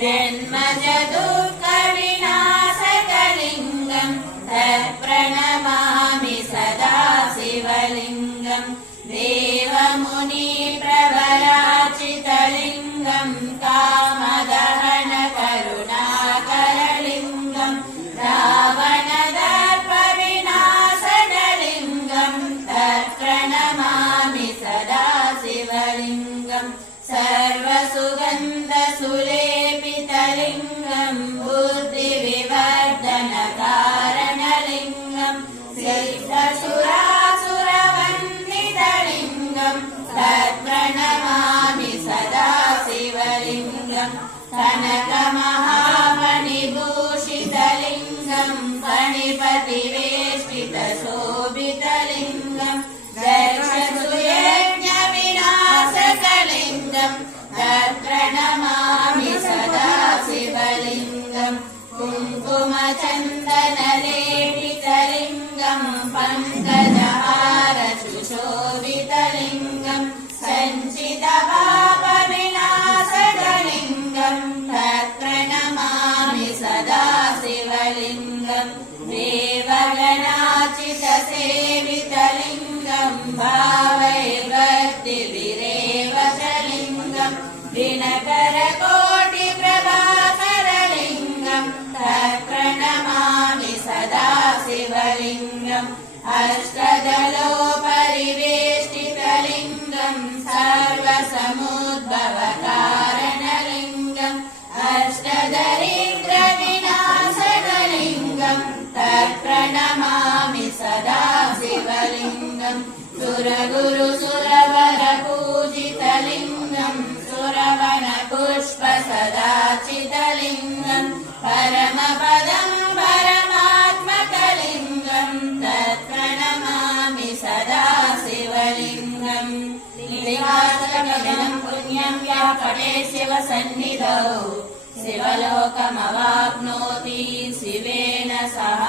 जन्मजदुःखविनाशकलिङ्गम् तत्प्रणमामि सदा शिवलिङ्गम् देवमुनिप्रवराचितलिङ्गम् कामदहन करुणाकरलिङ्गम् रावणदर्पविनाशनलिङ्गम् तत्प्रणमामि सदा शिवलिङ्गम् सर्वसुगन्धसुलेपितलिङ्गम् बुद्धिविवर्धनकारणलिङ्गम् सिद्धसुरासुरवन्दितलिङ्गम् तत्प्रणमामि सदा शिवलिङ्गम् कनकमहामणिभूषितलिङ्गम् फणिपतिवेष्टितशोभितलिङ्गम् दर्शसुयज्ञविनाशकलिङ्गम् तत्प्रणमामि सदा शिवलिङ्गम् कुङ्कुमचन्दनलेपितलिङ्गम् पङ्कजहारसुशोभितलिङ्गम् सञ्चितपापविनाशकलिङ्गम् तत्प्रणमामि सदा शिवलिङ्गम् देवगणाचितसेवितलिङ्गम् भावैर्भक्तिभिरेवचलिङ्गम् दिनकरकोटिप्रभाकरलिङ्गम् तत्प्रणमामि सदा शिवलिङ्गम् अष्टदलोपरिवेष्टितलिङ्गम् सर्वसमुद्भवकारणलिङ्गम् अष्टदरिद्रविनाशकलिङ्गम् तत्प्रणमामि सदा शिवलिङ्गम् सुरगुरुसुरवरपूजितलिङ्गम् सुरवनपुष्पसदाचितलिङ्गम् परमपदम् परमात्मकलिङ्गम् तत्प्रणमामि सदा शिवलिङ्गम् लिङ्गाष्टकजनम् पुण्यम् यः पठेत् शिवसन्निधौ शिवलोकमवाप्नोति शिवेन सह